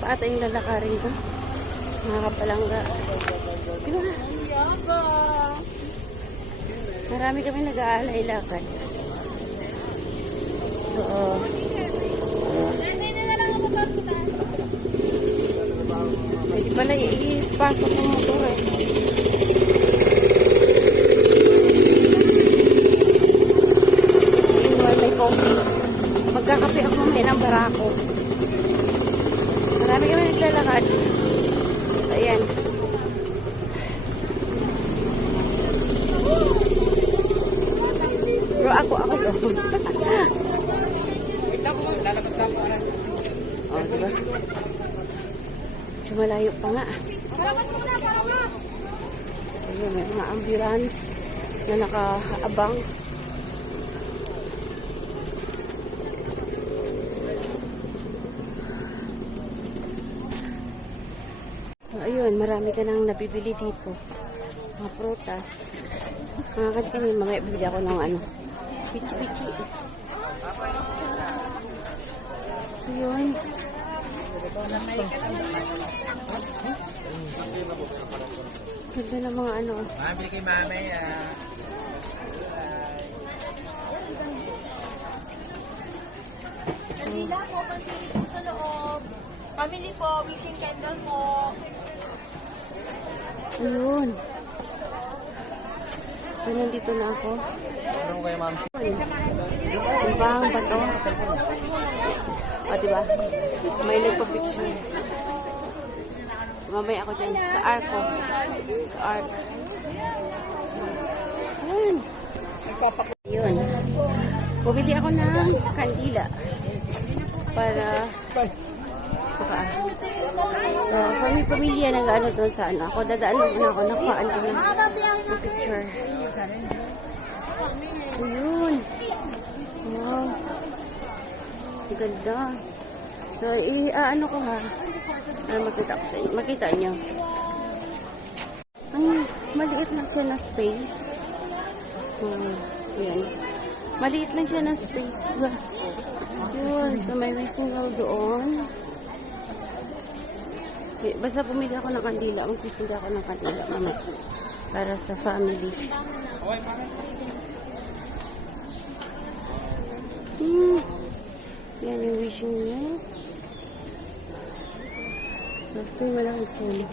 pa ata yung lalakarin ko. Mga kapalangga. Diba? Marami kami nag-aalay lakad. So, pwede pala ipasok ng motor eh. May coffee. Magkakape ako mamaya ng barako. Marami kami naglalakad. So, ayan. Bro, ako doon. Oh, diba? So, malayo pa nga. So, yun, may mga ambulance na nakaabang. So, ayun, marami ka nang nabibili dito. Mga prutas. Mga kami, mamaya bili ako ng ano, pichi-pichi. So, yun. Ganda ng mga ano. Mabili kay mami. Kandila po, pagpili po sa loob. Family po, wishing candle po. Ayun. So, nandito na ako. Ano kayo, ma'am? Simbahan ba ito? O, diba? May nagpa-picture. So, mamaya ako dyan sa arko. Sa ark. Ayun. Ayun. Bumili ako ng kandila. Para pamilya nag-ano doon sa ano. Ako dadaan na ako. Nakapaan ko ng picture. So, yun. Wow. Ang ganda. So, ano ko ha. Makita ko sa inyo. Makita nyo. Ang maliit lang siya na space. Yan. Maliit lang siya na space. Diba? Yun. So, may single doon. Basta pumili ako ng kandila. Magsisindi ako ng kandila. Mama. Para sa family. Yan yung wishing niya. Ito yung walang ipon.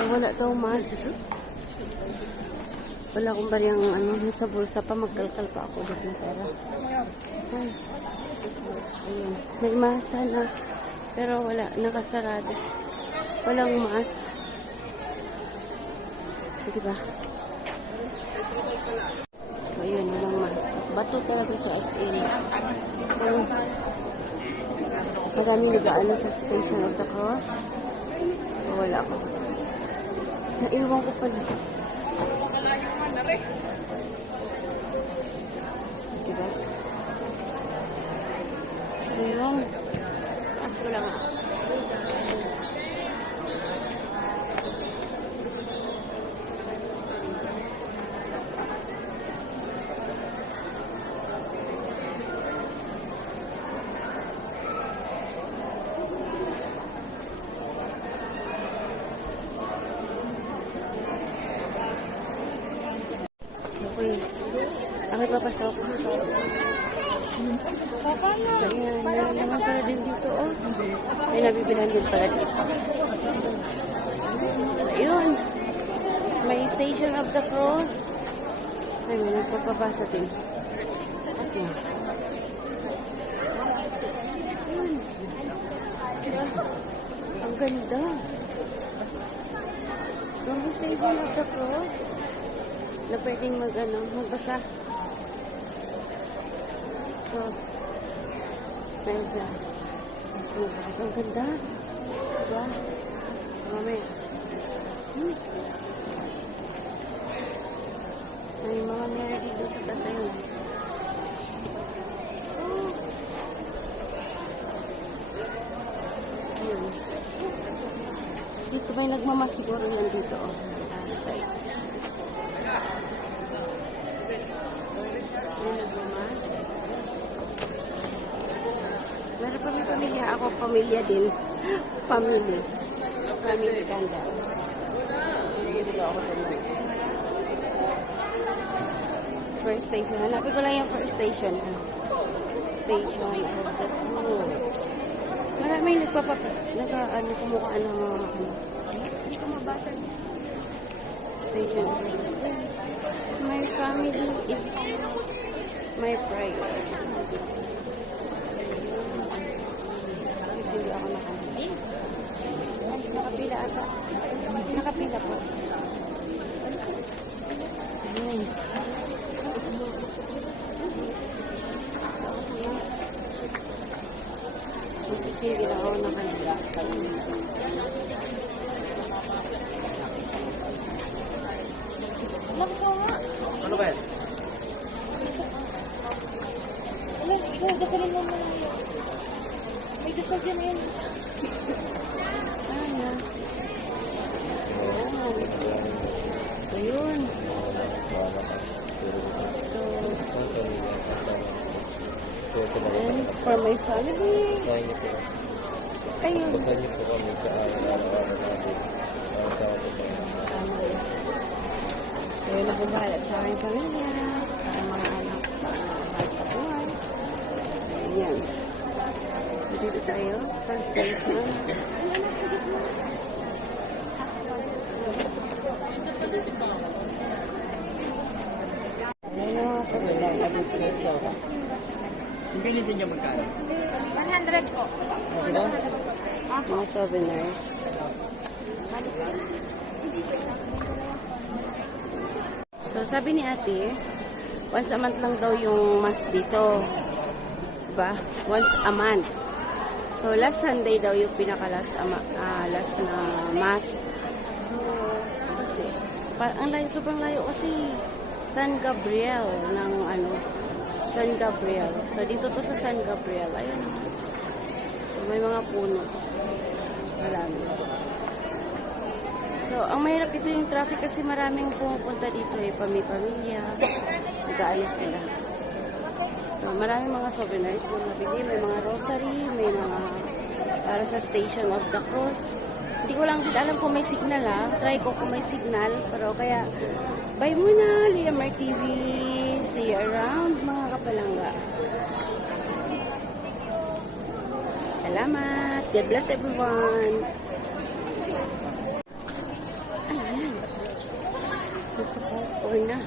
Wala daw mask. Wala akong bariyang ano, nasa bulsa pa. Magkalkal pa ako dito ng pera. Ay. Ayun. May masa na. Pero wala. Nakasarado. Walang mask. Diba? So, ayun. Walang mask. Bato talaga siya as in. Marami nag-aano sa Station of the Cross. Wala ko. Naiwan ko pala. Diba? So, yun. Taas ko lang ako. Ako papasok. So, yan. Meron naman pala din dito, oh. May nabibilan din pala dito. So, yun. May Station of the Cross. Ay, may nagpapabasa din. Okay. Yun. Diba? Ang ganda. Yung Station of the Cross na pwedeng magbasa. So, meron siya. Mas ang ganda. Diba? Mamaya. May mga meron dito sa tasay. Yun. Dito may nagmamas siguro yan dito. Side. May nagmamas. Meron pa rin kami pamilya ako, pamilya din. Family. Family candle. First station. Hanapin ko lang yung first station. Station of the cruise. Maraming kumukaan ng mga hindi ko mabasa. Station of the cruise. My family is my pride. Kasi hindi ako nakapila. Nakapila ata. Nakapila po. Ayun. Masisingil ako nakapila. Alam ko nga. Ano ba yan? Alam, ikaw, gasolin mo na. May dasal dyan na yun. Ano? So, yun. And for my family. Ayun. Basahin niyo po kami sa araw-araw natin. Kayo na po bahala sa aking pamilya, sa mga anak, sa mahal sa buhay. Ayan. So, dito tayo. First station. Ayan yung mga sobrang Yung ganyan din niya magkano? 100 po. Diba? mga souvenirs. So, sabi ni ate, once a month lang daw yung mass dito. Diba? Once a month. So, last Sunday daw yung pinaka-last last na mass. So, kasi, ang layo, sobrang layo kasi San Gabriel ng San Gabriel. So, dito to sa San Gabriel. Ayun. So, may mga puno. Marami. So, ang mahirap dito yung traffic kasi maraming pumupunta dito pamilya. Nag-aalis sila. So, maraming mga souvenirs na nabili. May mga rosary, may mga para sa Station of the Cross. Hindi ko lang din alam kung may signal Try ko kung may signal. Pero kaya, bye muna, Liamar TV. See you around, mga kapalangga. Salamat. God bless everyone. Ayan. Nasa parkour na.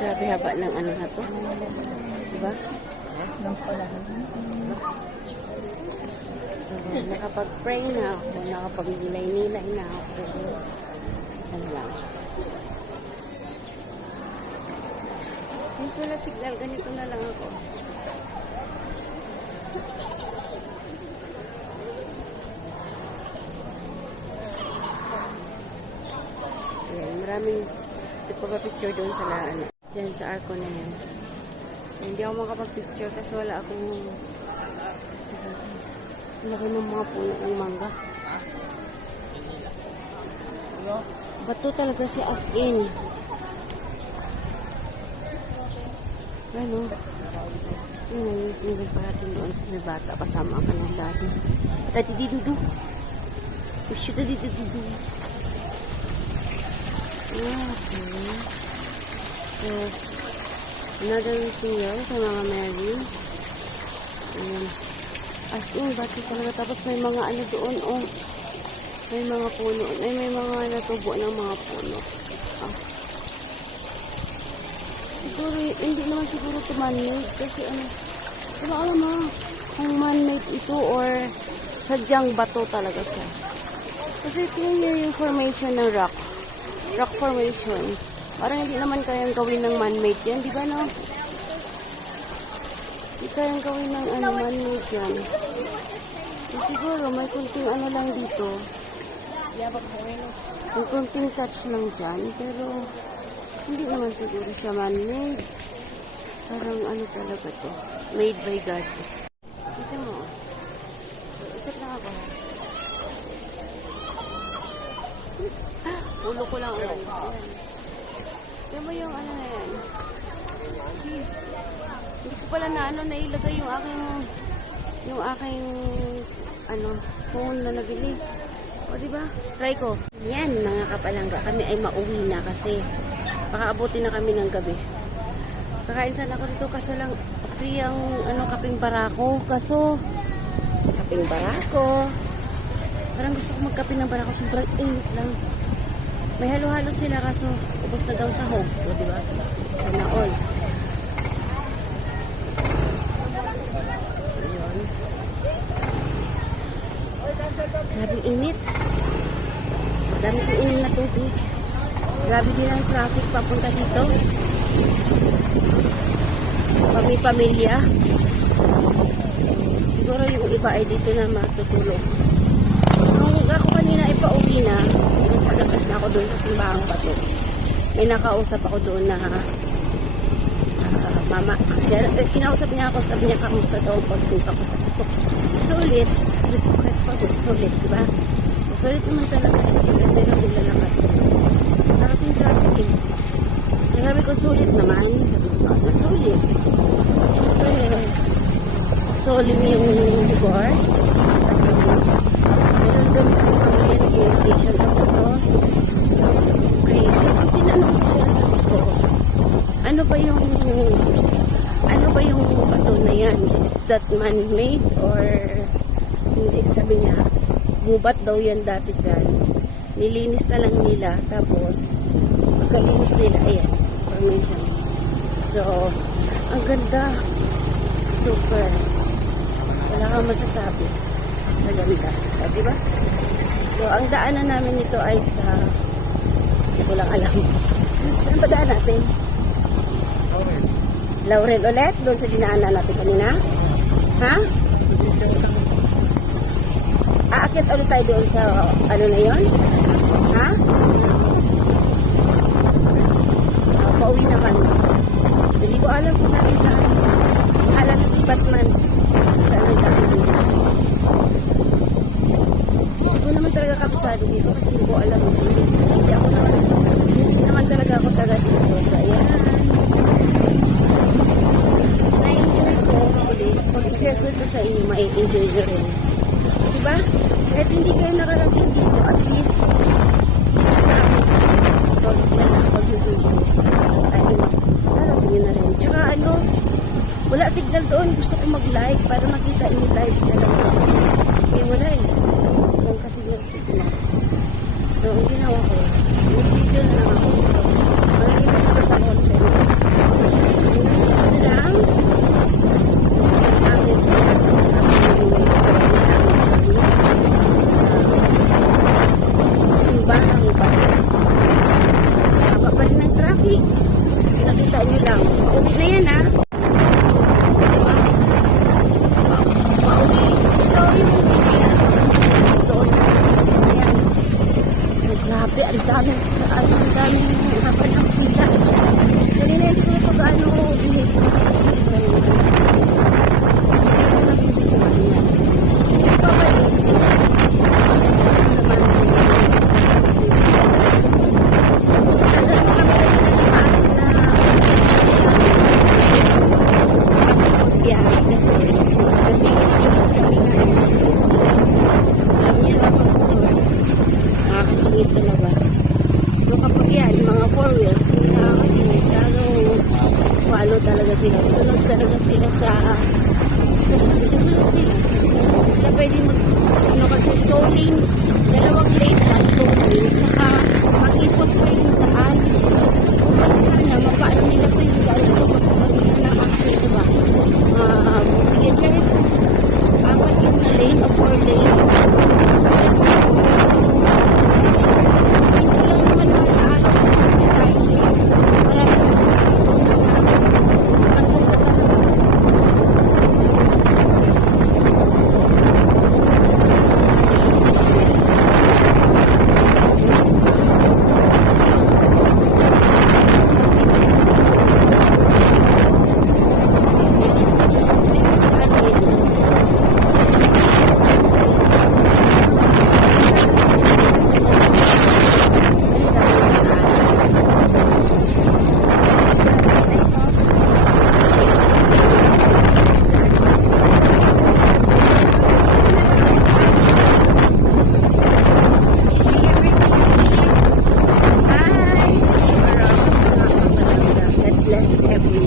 Grabe haba ng na to. Diba? So, nakapag-pray na ako. Nakapag-nilay-nilay na ako. Ano lang. Since wala signal, ganito na lang ako. Ayan, maraming nagpapapicture doon sa dyan sa arko na yan. So, hindi ako makapag-picture kasi wala akong laki ng mga puno ng mangga. Bato talaga si as in. Ano? Yun na yung single parating doon sa may bata. Kasama ka ng daddy. Daddy didudu. Push daddy didudu. Okay. So, another single sa mga Mary. Ayan. As in, bato talaga. Tapos may mga doon, may mga puno. May mga natubo ng mga puno. Siguro, hindi naman siguro ito man-made. Kasi wala alam kung man-made ito or sadyang bato talaga siya. Kasi tingnan yung formation ng rock. Rock formation. Parang hindi naman kayang gawin ng man-made yan. Di ba, no? Hindi kayang gawin ng man-made yan. Siguro, may kunting lang dito. May kunting touch lang dyan. Pero, hindi naman siguro siya man-made. Parang talaga to. Made by God. Kita mo. Ikot lang ako. Ulo ko lang ulan. Tignan mo yung na yan. Hindi ko pala nailagay yung aking yung aking phone na nabili. O, diba? Try ko. Yan, mga kapalangga. Kami ay mauwi na kasi baka abutin na kami ng gabi. Kakain sana ako dito kaso lang free ang kaping barako. Kaso, kaping barako. Parang gusto ko magkape ng barako. Sobrang init lang. May halo-halo sila kaso ubos na daw sa hog. O, diba? Sana all. Grabe init. Dami kong inom na tubig. Grabe din ang traffic papunta dito. Kami pamilya. Siguro yung iba ay dito na matutulog. Nung ako kanina ay pauwi na, palabas na ako doon sa simbahang bato. May nakausap ako doon na mama. Kinausap niya ako, sabi niya kamusta daw pag-sleep ako sa ito. Sulit. Sulit ko kahit pagod. Sulit, diba? Sulit naman talaga. Ganda lang din lalakad. Nakasing traffic eh. Sabi ko, sulit naman. Sabi ko sa kanya, sulit. Siyempre, solim yung lugar. Meron doon kami yung station tapos. Okay, so pag tinanong ko siya, sabi ko, ano ba yung bato na yan? Is that man-made or hindi? Sabi niya, gubat daw yan dati dyan. Nilinis na lang nila. Tapos, pagkalinis nila, ayan, formation. So, ang ganda. Super. Wala kang masasabi. Sa ganda. Diba? So, ang daanan namin nito ay sa, hindi ko lang alam. Saan ba daan natin? Laurel ulit? Doon sa dinaanan natin kanina? Ha? Aakit ulit tayo doon sa ano na yun? Ha? Pauwi na kami. Hindi ko alam kung saan daan. Alam na si Batman. Saan ang daan nila. Hindi ko naman talaga kabisado dito kasi hindi ko alam. Hindi naman talaga ako taga dito. So, ayan. Na-enjoy ko. Pag-share ko ito sa inyo, ma-enjoy nyo rin. Diba? Kahit hindi kayo nakarating dito, at least sa akin. So, yan ang pag-video. Ay, nakarating nyo na rin. Tsaka wala signal doon. Gusto ko mag-live para makita yung live talaga. Eh, wala eh. Doon kasi yung signal. So, ang ginawa ko, yung video na lang ako. Malagay ko sa content. Ano lang? Simbahang iba. Haba pa rin ng traffic. Nakita nyo lang. Uwi na yan, ha? Diba? Pauwi. Ito yung doon. Ayan. So, grabe. Ang dami haba ng pila. Kanina yung sila pag-ano binit. Kasi kanina. Talaga sila. Sunod talaga sila sa sunod nila. Sila pwede kasi two lane, dalawang lane at two lane. Saka makipot pa yung daan. Kung sana, mapaano nila pa yung daan. Mabigyan na kasi, diba? Bigyan kahit apat yung na lane o four lane. Hindi lang naman malaan.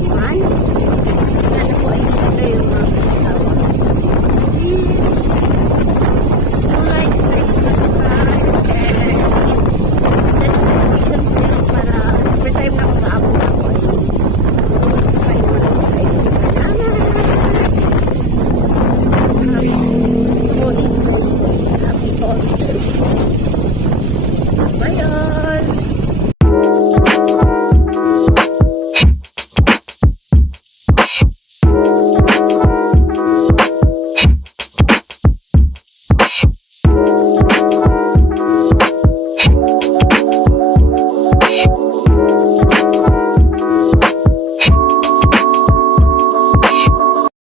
naman. Sana po ay hindi kayo